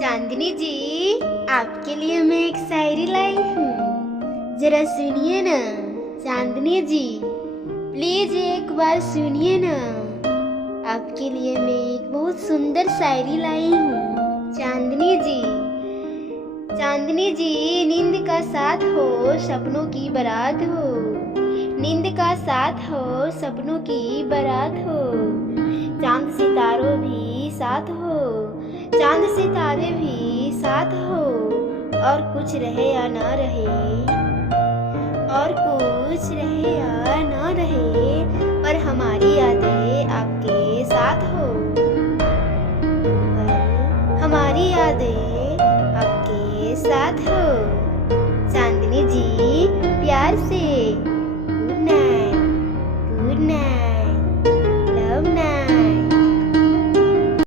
चांदनी जी, आपके लिए मैं एक शायरी लाई हूँ, जरा सुनिए ना। चांदनी जी, प्लीज एक बार सुनिए ना। आपके लिए मैं एक बहुत सुंदर शायरी लाई हूँ। चांदनी जी, चांदनी जी, नींद का साथ हो, सपनों की बारात हो। नींद का साथ हो, सपनों की बारात हो। चांद सितारों भी साथ हो, चांद सितारे भी साथ हो। और कुछ रहे या ना रहे, और कुछ रहे या ना रहे, पर हमारी यादें आपके साथ हो। पर हमारी यादें आपके साथ हो। चांदनी जी, प्यार से